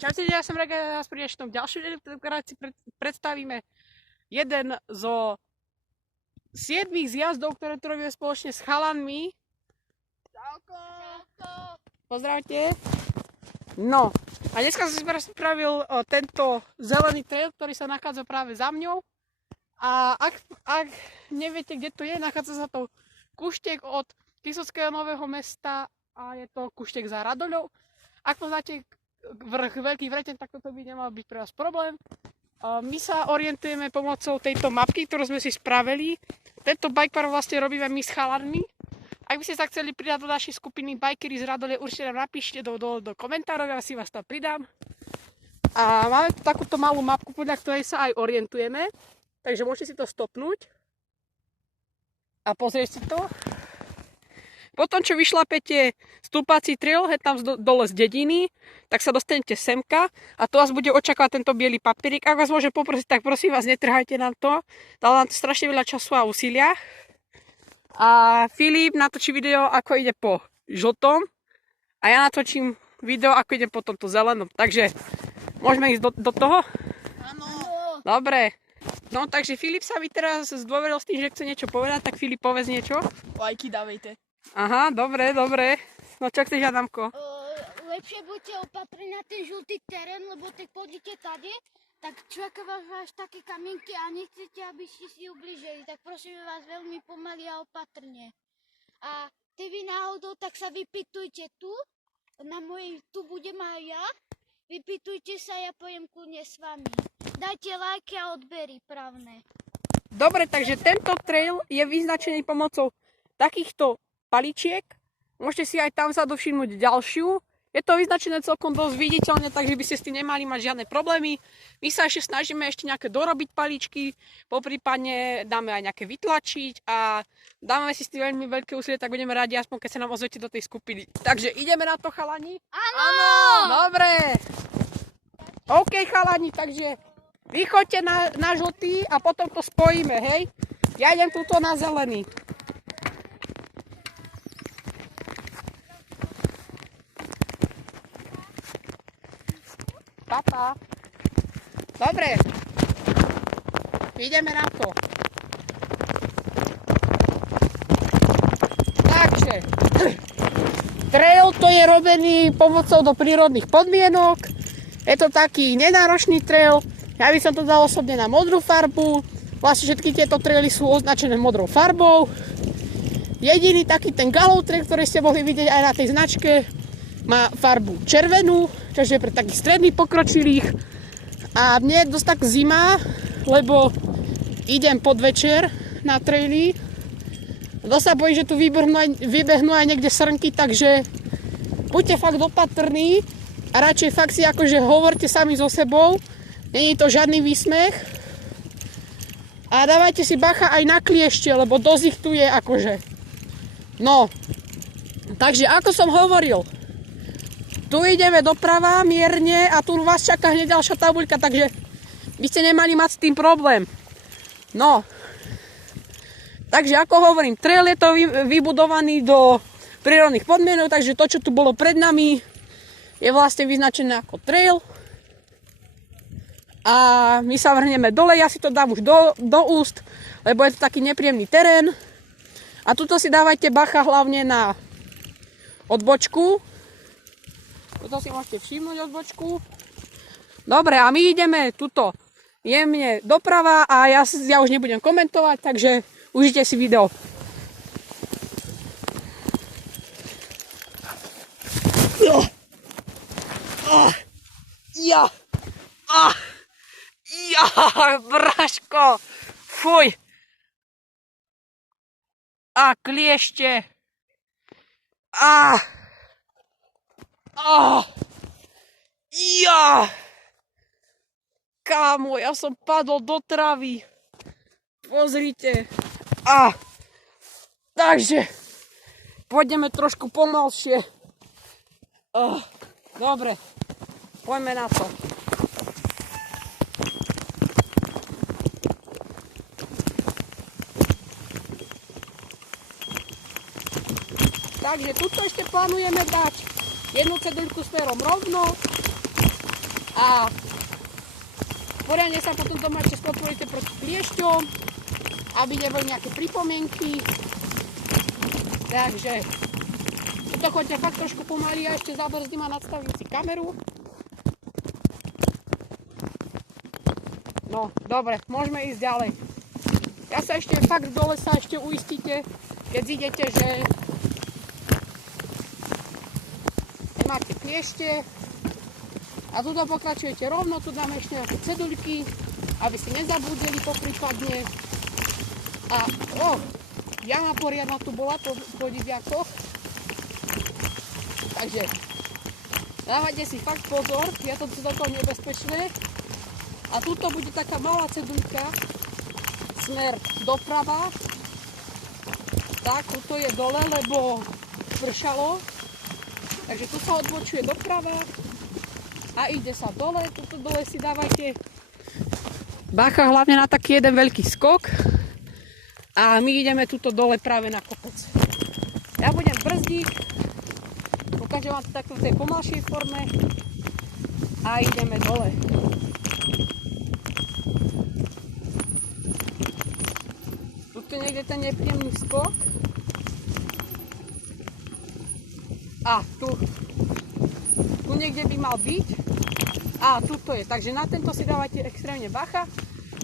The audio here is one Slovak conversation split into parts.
Čaute, ja som Rega a vás pri ďalšiu deň, ktorá si predstavíme jeden zo 7 zjazdov, ktoré tu robíme spoločne s chalanmi. Čauko! Pozdravte. No, a dneska som si pripravil tento zelený trail, ktorý sa nachádza práve za mňou. A ak neviete, kde to je, nachádza sa to Kuštiek od Kysuckého Nového Mesta a je to Kuštiek za Radoľou. Ak poznáte vrch Veľký Vreteň, tak toto by nemal byť pre vás problém. My sa orientujeme pomocou tejto mapky, ktorú sme si spravili. Tento bikepark vlastne robíme my s chalanmi. Ak by ste sa chceli pridať do našej skupiny Bikery z Radole, určite nám napíšte do komentárov, ja si vás tam pridám. A máme tu takúto malú mapku, podľa ktorej sa aj orientujeme. Takže môžete si to stopnúť a pozrieť si to. Potom, čo vyšlapete stúpací trail, tam dole z dediny, tak sa dostanete semka a to vás bude očakávať tento biely papierik. Ak vás môžem poprosiť, tak prosím vás, netrhajte nám to. Dalo nám to strašne veľa času a úsilia. A Filip natočí video, ako ide po žltom a ja natočím video, ako ide po tomto zelenom. Takže môžeme ísť do toho? Áno. Dobre. No takže Filip sa mi teraz zdôveril s tým, že chce niečo povedať, tak Filip, povedz niečo. Lajky dávejte. Aha, dobre, dobre. No čo chceš, Adamko? Lepšie buďte opatrní na ten žltý terén, lebo keď pôjdete tady, tak čaká vás také kamienky a nechcete, aby ste si ublížili. Tak prosím vás veľmi pomaly a opatrne. A ty vy náhodou, tak sa vypytujte tu, tu budem aj ja. Vypytujte sa, ja pojem kľudne s vami. Dajte lajky a odbery právne. Dobre, takže tento trail je vyznačený pomocou takýchto paličiek. Môžete si aj tam vzadu všimnúť ďalšiu. Je to vyznačené celkom dosť viditeľne, takže by ste s tým nemali mať žiadne problémy. My sa ešte snažíme nejaké dorobiť paličky, poprípadne dáme aj nejaké vytlačiť a dáme si s tým veľmi veľké úsilie, tak budeme radi, aspoň keď sa nám ozvete do tej skupiny. Takže ideme na to, chalani? Áno! Dobre! OK, chalani, takže vy choďte na žltý a potom to spojíme, hej? Ja idem tuto na zelený. Papa. Dobre. Ideme na to. Takže trail to je robený pomocou do prírodných podmienok. Je to taký nenáročný trail. Ja by som to dal osobne na modrú farbu. Vlastne všetky tieto traily sú označené modrou farbou. Jediný taký ten Galov trail, ktorý ste mohli vidieť aj na tej značke, má farbu červenú, čo je pre takých stredných pokročilých. A mne je dosť tak zima, lebo idem podvečer na traily. Dosť sa bojí, že tu vybehnú aj niekde srnky, takže buďte fakt opatrní a radšej fakt si akože hovorte sami so sebou. Není to žiadny výsmech. A dávajte si bacha aj na kliešte, lebo dosť ich tu je akože. No, takže ako som hovoril, tu ideme doprava mierne a tu vás čaká hneď ďalšia tabuľka, takže by ste nemali mať s tým problém. No, takže ako hovorím, trail je to vybudovaný do prírodných podmienok, takže to, čo tu bolo pred nami, je vlastne vyznačené ako trail. A my sa vrhneme dole, ja si to dám už do úst, lebo je to taký nepríjemný terén. A tuto si dávajte bacha hlavne na odbočku. Toto si môžete všimnúť odbočku. Dobre, a my ideme tuto jemne doprava a ja už nebudem komentovať, takže užite si video. Braško! Fuj! A kliešte! Kámo, ja som padol do travy. Pozrite. Takže pôjdeme trošku pomalšie. Dobre, poďme na to. Takže tuto ešte plánujeme dať jednu ceduľku smerom rovno A poriadne sa potom doma ešte spotvorite proti kliešťom, aby neboli nejaké pripomienky. Takže to choďte fakt trošku pomaly a ešte zabrzdím a nadstavím si kameru. No, dobre, môžeme ísť ďalej. Ja sa ešte fakt dole sa ešte uistíte, keď idete, že nemáte kliešte. A tuto pokračujete rovno, tu dáme ešte nejaké ceduľky, aby si nezabudeli poprípadne. A jama poriadna tu bola po diviakoch. Takže dávajte si fakt pozor, je to celkom nebezpečné. A tuto bude taká malá ceduľka, smer doprava. Tak, tuto je dole, lebo pršalo. Takže tu sa odbočuje doprava a ide sa dole. Tuto dole si dávajte bacha hlavne na taký jeden veľký skok. A my ideme tuto dole práve na kopec. Ja budem brzdiť, ukážem vám to takto v tej pomalšej forme a ideme dole. Tuto niekde ten nepríjemný skok. A tu niekde by mal byť. A tuto je, takže na tento si dávajte extrémne bacha.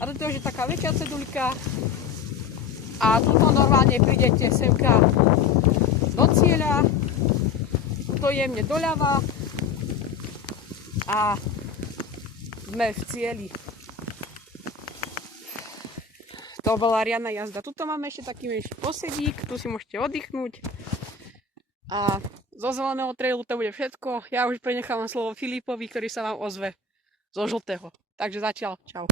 A toto je taká väčšia ceduľka. A tuto normálne prídete semka do cieľa. Tuto jemne doľava. A sme v cieli. To bola riadna jazda. Tuto máme ešte taký menší posedík. Tu si môžete oddychnúť. A zo zeleného trailu to bude všetko. Ja už prenechávam slovo Filipovi, ktorý sa vám ozve zo žltého. Takže zatiaľ, čau.